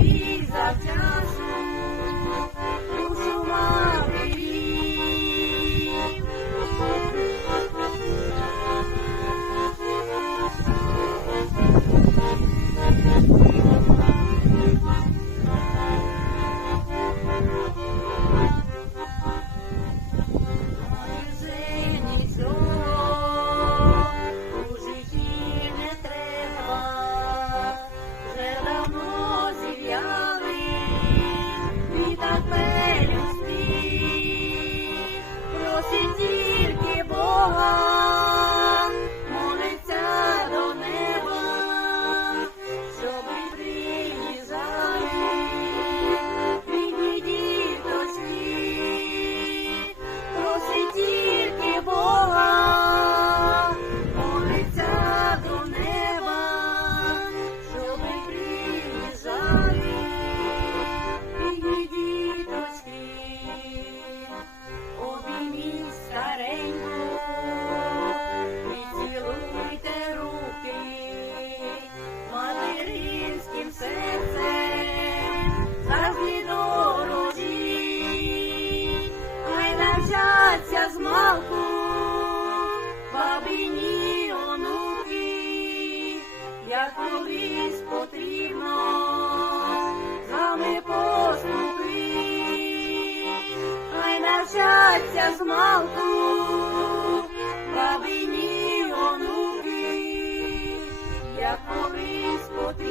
free. як колись потрібно, за ми поступи, хай навчаться з малку, бабині онуки, як колись потрібно.